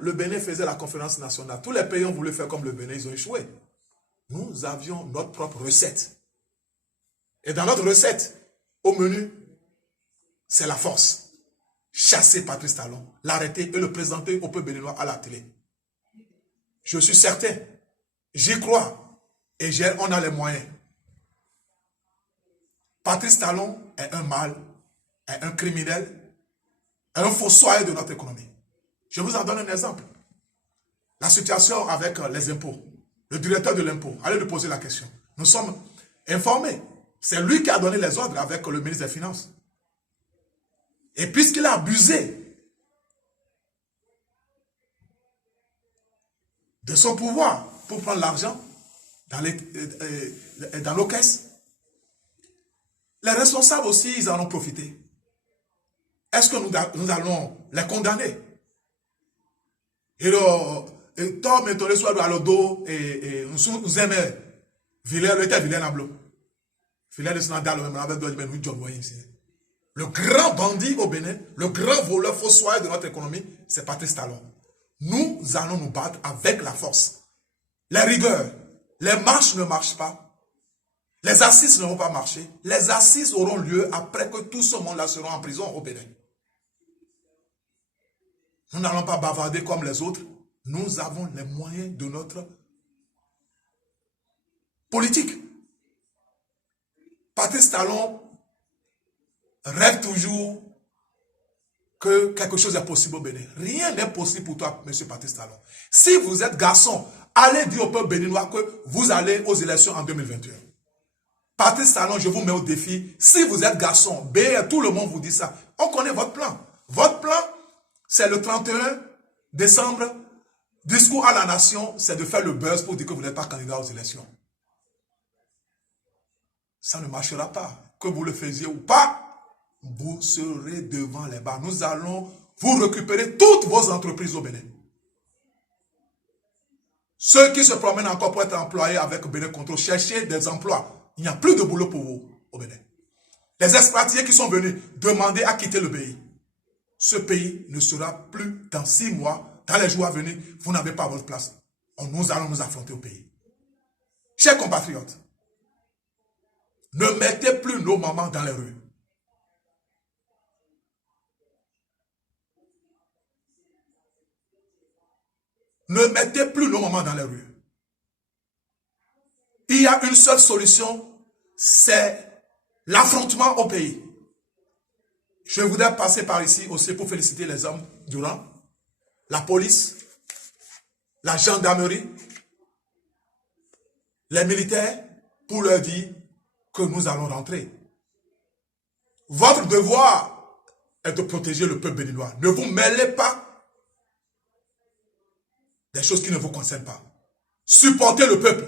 le Bénin faisait la conférence nationale, tous les pays ont voulu faire comme le Bénin, ils ont échoué. Nous avions notre propre recette. Et dans notre recette, au menu, c'est la force. Chasser Patrice Talon, l'arrêter et le présenter au peuple béninois à la télé. Je suis certain, j'y crois, et on a les moyens. Patrice Talon est un mal, est un criminel, est un fossoyeur de notre économie. Je vous en donne un exemple. La situation avec les impôts. Le directeur de l'impôt, allez lui poser la question. Nous sommes informés. C'est lui qui a donné les ordres avec le ministre des Finances. Et puisqu'il a abusé de son pouvoir pour prendre l'argent dans nos caisses, les responsables aussi, ils en ont profité. Est-ce que nous allons les condamner? Et Tom et Tolé soit à l'odo et nous aimons Villers, le était Villers Nablo. Villers de Sénat, le grand bandit au Bénin, le grand voleur fossoyeur de notre économie, c'est Patrice Talon. Nous allons nous battre avec la force. Les rigueurs, les marches ne marchent pas. Les assises ne vont pas marcher. Les assises auront lieu après que tout ce monde-là sera en prison au Bénin. Nous n'allons pas bavarder comme les autres. Nous avons les moyens de notre politique. Patrice Talon rêve toujours que quelque chose est possible au Bénin. Rien n'est possible pour toi, M. Patrice Talon. Si vous êtes garçon, allez dire au peuple béninois que vous allez aux élections en 2021. Patrice Talon, je vous mets au défi. Si vous êtes garçon, tout le monde vous dit ça. On connaît votre plan. Votre plan, c'est le 31 décembre. Discours à la nation, c'est de faire le buzz pour dire que vous n'êtes pas candidat aux élections. Ça ne marchera pas. Que vous le faisiez ou pas, vous serez devant les barres. Nous allons vous récupérer toutes vos entreprises au Bénin. Ceux qui se promènent encore pour être employés avec Bénin Contrôle, cherchez des emplois. Il n'y a plus de boulot pour vous au Bénin. Les expatriés qui sont venus demander à quitter le pays. Ce pays ne sera plus dans 6 mois. Dans les jours à venir, vous n'avez pas votre place. Nous allons nous affronter au pays. Chers compatriotes, ne mettez plus nos mamans dans les rues. Ne mettez plus nos mamans dans les rues. Il y a une seule solution, c'est l'affrontement au pays. Je voudrais passer par ici aussi pour féliciter les hommes du rang, la police, la gendarmerie, les militaires, pour leur dire que nous allons rentrer. Votre devoir est de protéger le peuple béninois. Ne vous mêlez pas des choses qui ne vous concernent pas. Supportez le peuple.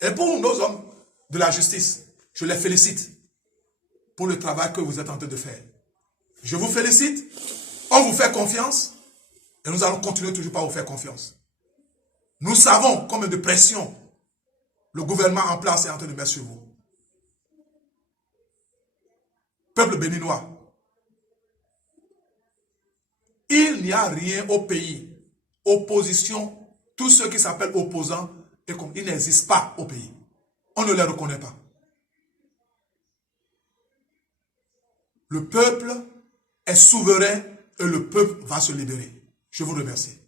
Et pour nos hommes de la justice, je les félicite pour le travail que vous êtes en train de faire. Je vous félicite, on vous fait confiance et nous allons continuer toujours par vous faire confiance. Nous savons combien de pression le gouvernement en place est en train de mettre sur vous. Peuple béninois, il n'y a rien au pays. Opposition, tous ceux qui s'appellent opposants, ils n'existent pas au pays. On ne les reconnaît pas. Le peuple est souverain et le peuple va se libérer. Je vous remercie.